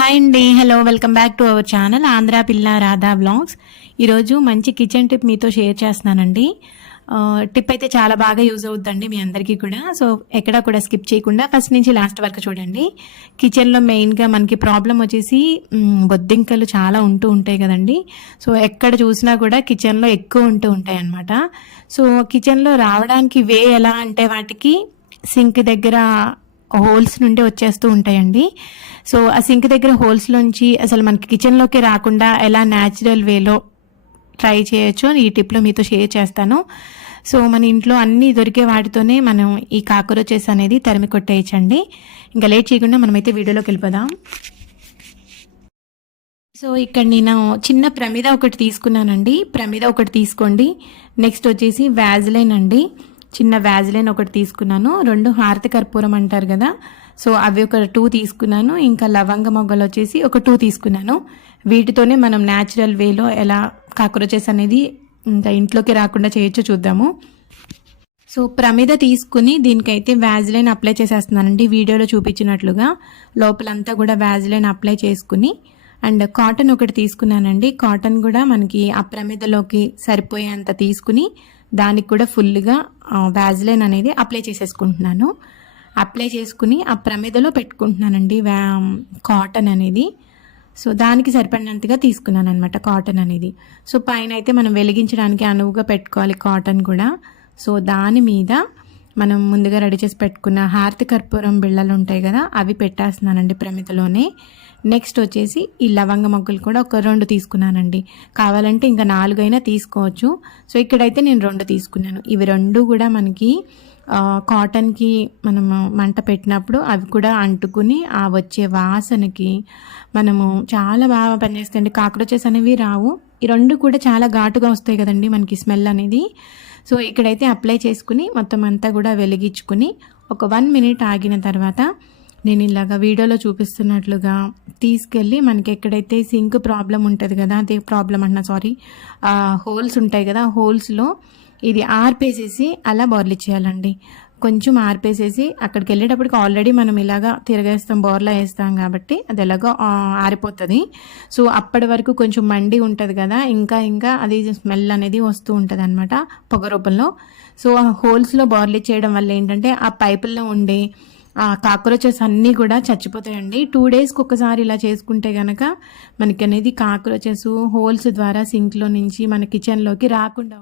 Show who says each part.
Speaker 1: Hi అండి. Hello welcome back to our channel Andhra పిల్ల Radha blogs ఈరోజు మంచి కిచెన్ టిప్ మీతో షేర్ చేస్తున్నానండి. టిప్ అయితే చాలా బాగా యూజ్ అవుతుందండి మీ అందరికీ కూడా. సో ఎక్కడా కూడా స్కిప్ చేయకుండా ఫస్ట్ నుంచి లాస్ట్ వరకు చూడండి. కిచెన్లో మెయిన్గా మనకి ప్రాబ్లం వచ్చేసి బొద్దింకలు చాలా ఉంటూ ఉంటాయి కదండి. సో ఎక్కడ చూసినా కూడా కిచెన్లో ఎక్కువ ఉంటూ ఉంటాయి అన్నమాట. సో కిచెన్లో రావడానికి వే ఎలా అంటే వాటికి సింక్ దగ్గర హోల్స్ నుండి వచ్చేస్తూ ఉంటాయండి. సో ఆ సింక్ దగ్గర హోల్స్ నుంచి అసలు మనకి కిచెన్లోకి రాకుండా ఎలా న్యాచురల్ వేలో ట్రై చేయొచ్చో ఈ టిప్లో మీతో షేర్ చేస్తాను. సో మన ఇంట్లో అన్ని దొరికే వాటితోనే మనం ఈ కాకరోచెస్ అనేది తరిమి కొట్టేయచ్చండి. ఇంకా లేట్ చేయకుండా మనమైతే వీడియోలోకి వెళ్ళిపోదాం. సో ఇక్కడ నేను చిన్న ప్రమిద ఒకటి తీసుకున్నానండి. ప్రమిద ఒకటి తీసుకోండి. నెక్స్ట్ వచ్చేసి వ్యాజ్లైన్ అండి. చిన్న వ్యాజ్లైన్ ఒకటి తీసుకున్నాను. రెండు హారతి కర్పూరం అంటారు కదా. సో అవి ఒక టూ తీసుకున్నాను. ఇంకా లవంగ మొగ్గలు వచ్చేసి ఒక టూ తీసుకున్నాను. వీటితోనే మనం న్యాచురల్ వేలో ఎలా కాక్రోచెస్ అనేది ఇంకా ఇంట్లోకి రాకుండా చేయొచ్చు చూద్దాము. సో ప్రమిద తీసుకుని దీనికైతే వ్యాజ్లైన్ అప్లై చేసేస్తున్నానండి. వీడియోలో చూపించినట్లుగా లోపలంతా కూడా వ్యాజ్లైన్ అప్లై చేసుకుని అండ్ కాటన్ ఒకటి తీసుకున్నానండి. కాటన్ కూడా మనకి ఆ ప్రమిదలోకి సరిపోయేంత తీసుకుని దానికి కూడా ఫుల్గా వ్యాజ్లైన్ అనేది అప్లై చేసేసుకుంటున్నాను. అప్లై చేసుకుని ఆ ప్రమిదలో పెట్టుకుంటున్నానండి వ్యా కాటన్ అనేది. సో దానికి సరిపడినంతగా తీసుకున్నాను అనమాట కాటన్ అనేది. సో పైన అయితే మనం వెలిగించడానికి అనువుగా పెట్టుకోవాలి కాటన్ కూడా. సో దాని మీద మనం ముందుగా రెడీ చేసి పెట్టుకున్న హారతి కర్పూరం బిళ్ళలు ఉంటాయి కదా అవి పెట్టేస్తున్నానండి ప్రమితలోనే నెక్స్ట్ వచ్చేసి ఈ లవంగ మొగ్గలు కూడా ఒక రెండు తీసుకున్నానండి. కావాలంటే ఇంకా నాలుగైనా తీసుకోవచ్చు. సో ఇక్కడైతే నేను రెండు తీసుకున్నాను. ఇవి రెండు కూడా మనకి కాటన్కి మనము మంట పెట్టినప్పుడు అవి కూడా అంటుకుని ఆ వచ్చే వాసనకి మనము చాలా బాగా పనిచేస్తాయండి. కాక్రోచెస్ అనేవి రావు. ఈ రెండు కూడా చాలా ఘాటుగా వస్తాయి కదండి మనకి స్మెల్ అనేది. సో ఇక్కడైతే అప్లై చేసుకుని మొత్తం అంతా కూడా వెలిగించుకుని ఒక వన్ మినిట్ ఆగిన తర్వాత నేను ఇలాగా వీడియోలో చూపిస్తున్నట్లుగా తీసుకెళ్ళి మనకి ఎక్కడైతే సింక్ ప్రాబ్లం ఉంటుంది కదా అదే ప్రాబ్లం అన్న సారీ హోల్స్ ఉంటాయి కదా హోల్స్లో ఇది ఆర్పేసేసి అలా బోర్లు ఇచ్చేయాలండి. కొంచెం ఆర్పేసేసి అక్కడికి వెళ్ళేటప్పటికి ఆల్రెడీ మనం ఇలాగా తిరగేస్తాం బోర్లా వేస్తాం కాబట్టి అది ఎలాగో ఆరిపోతుంది. సో అప్పటి వరకు కొంచెం మండి ఉంటుంది కదా ఇంకా ఇంకా అది స్మెల్ అనేది వస్తూ ఉంటుంది అనమాట పొగ రూపంలో. సో ఆ హోల్స్లో బోర్లు చేయడం వల్ల ఏంటంటే ఆ పైపుల్లో ఉండే ఆ కాక్రోచెస్ అన్నీ కూడా చచ్చిపోతాయండి. టూ డేస్కి ఒకసారి ఇలా చేసుకుంటే కనుక మనకి అనేది కాక్రోచెస్ హోల్స్ ద్వారా సింక్లో నుంచి మన కిచెన్లోకి రాకుండా